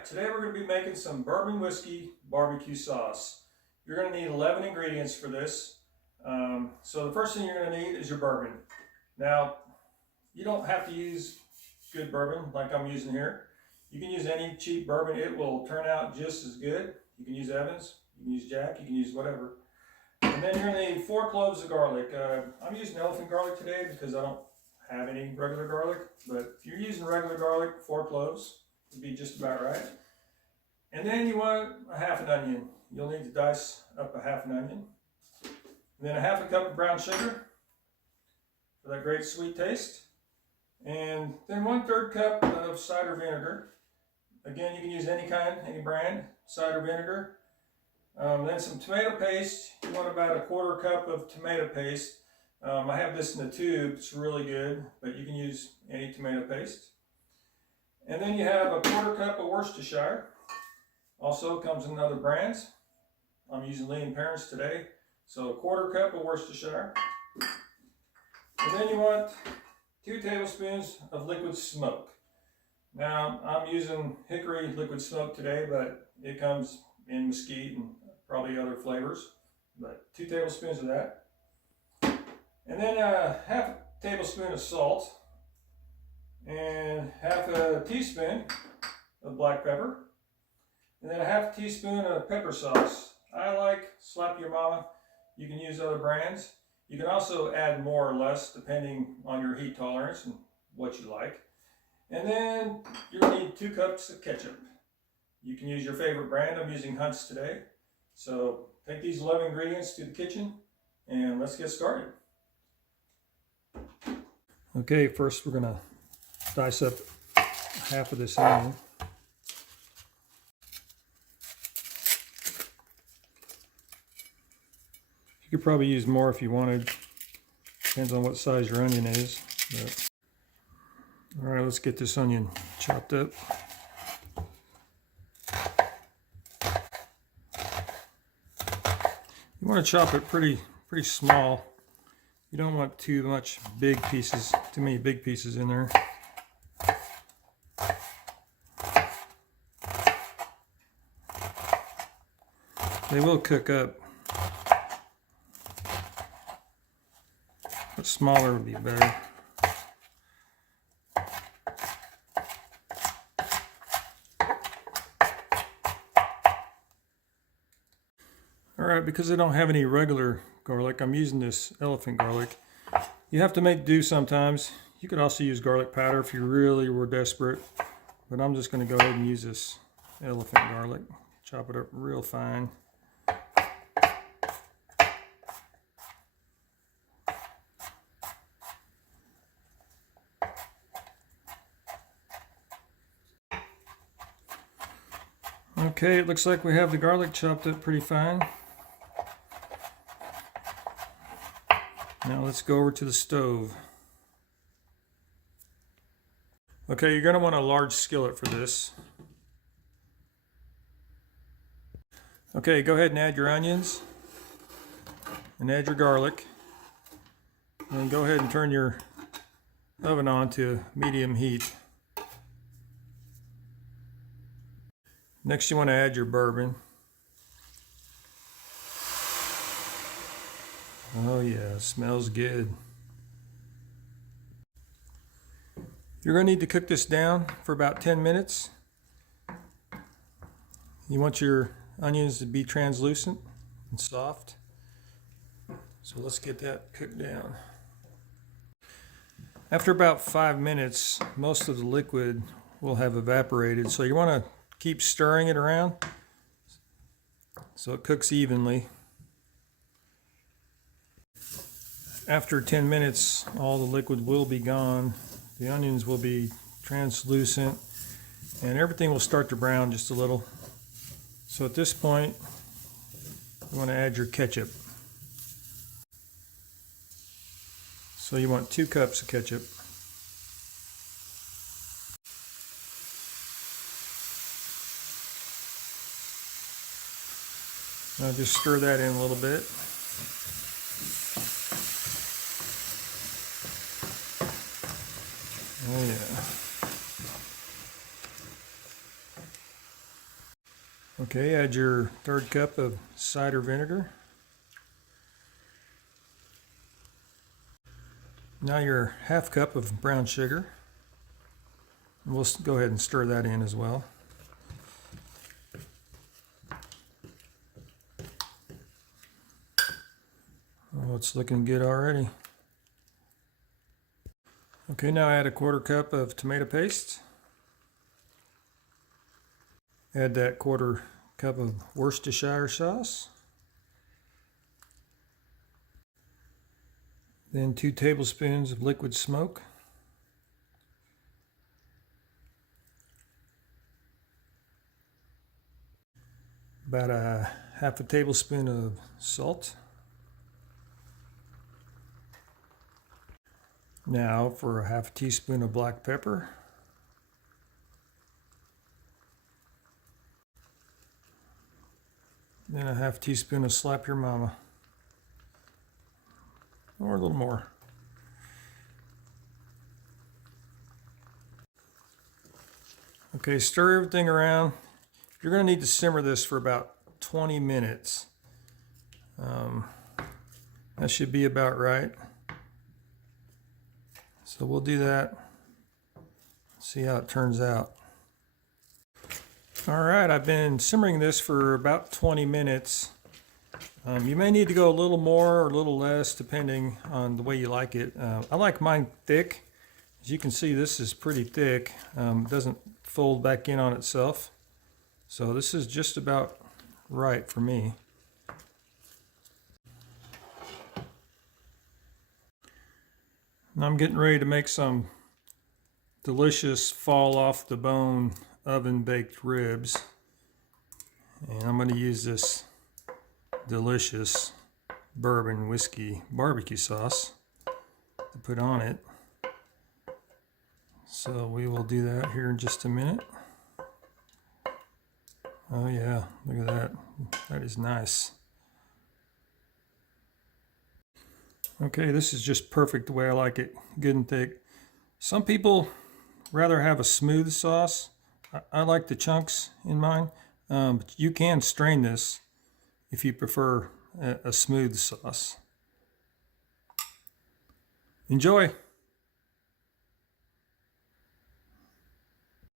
Alright, today we're going to be making some bourbon whiskey barbecue sauce. You're going to need 11 ingredients for this. So the first thing you're going to need is your bourbon. Now, you don't have to use good bourbon like I'm using here. You can use any cheap bourbon. It will turn out just as good. You can use Evans, you can use Jack, you can use whatever. And then you're going to need 4 cloves of garlic. I'm using elephant garlic today because I don't have any regular garlic. But if you're using regular garlic, 4 cloves would be just about right. And then you want a half an onion. You'll need to dice up a half an onion. And then a half a cup of brown sugar for that great sweet taste. And then 1/3 cup of cider vinegar. Again, you can use any kind, any brand, cider vinegar. Then some tomato paste. You want about a 1/4 cup of tomato paste. I have this in a tube. It's really good, but you can use any tomato paste. And then you have a 1/4 cup of Worcestershire. Also comes in other brands. I'm using Lee & Parents today. So a 1/4 cup of Worcestershire. And then you want 2 tablespoons of liquid smoke. Now I'm using hickory liquid smoke today, but it comes in mesquite and probably other flavors. But 2 tablespoons of that. And then half a tablespoon of salt. And half a teaspoon of black pepper. And then a half a teaspoon of pepper sauce. I like Slap Your Mama. You can use other brands. You can also add more or less depending on your heat tolerance and what you like. And then you're going to need 2 cups of ketchup. You can use your favorite brand. I'm using Hunt's today. So take these 11 ingredients to the kitchen and let's get started. Okay, first we're going to dice up half of this onion. You could probably use more if you wanted. Depends on what size your onion is. But. All right, let's get this onion chopped up. You want to chop it pretty small. You don't want too many big pieces in there. They will cook up, but smaller would be better. Alright, because I don't have any regular garlic, I'm using this elephant garlic. You have to make do sometimes. You could also use garlic powder if you really were desperate, but I'm just going to go ahead and use this elephant garlic. Chop it up real fine. Okay, it looks like we have the garlic chopped up pretty fine. Now let's go over to the stove. Okay, you're going to want a large skillet for this. Okay, go ahead and add your onions and add your garlic. And then go ahead and turn your oven on to medium heat. Next you want to add your bourbon. Oh yeah, smells good. You're going to need to cook this down for about 10 minutes. You want your onions to be translucent and soft. So let's get that cooked down. After about 5 minutes, most of the liquid will have evaporated. So you want to keep stirring it around so it cooks evenly. After 10 minutes, all the liquid will be gone. The onions will be translucent and everything will start to brown just a little. So at this point, you want to add your ketchup. So you want 2 cups of ketchup. Now just stir that in a little bit. Oh yeah. Okay, add your 1/3 cup of cider vinegar. Now your 1/2 cup of brown sugar. And we'll go ahead and stir that in as well. Oh, it's looking good already. Okay, now add a 1/4 cup of tomato paste. Add that 1/4 cup of Worcestershire sauce. Then 2 tablespoons of liquid smoke. About a 1/2 tablespoon of salt. Now for a 1/2 teaspoon of black pepper. Then a 1/2 teaspoon of Slap Your Mama. Or a little more. Okay, stir everything around. You're going to need to simmer this for about 20 minutes. That should be about right. So we'll do that. See how it turns out. All right, I've been simmering this for about 20 minutes. You may need to go a little more or a little less depending on the way you like it. I like mine thick. As you can see, this is pretty thick. It doesn't fold back in on itself. So this is just about right for me. Now I'm getting ready to make some delicious fall off the bone oven baked ribs. And I'm going to use this delicious bourbon whiskey barbecue sauce to put on it. So we will do that here in just a minute. Oh yeah, look at that. That is nice. Okay, this is just perfect the way I like it, good and thick. Some people rather have a smooth sauce. I like the chunks in mine, but you can strain this if you prefer a smooth sauce. Enjoy!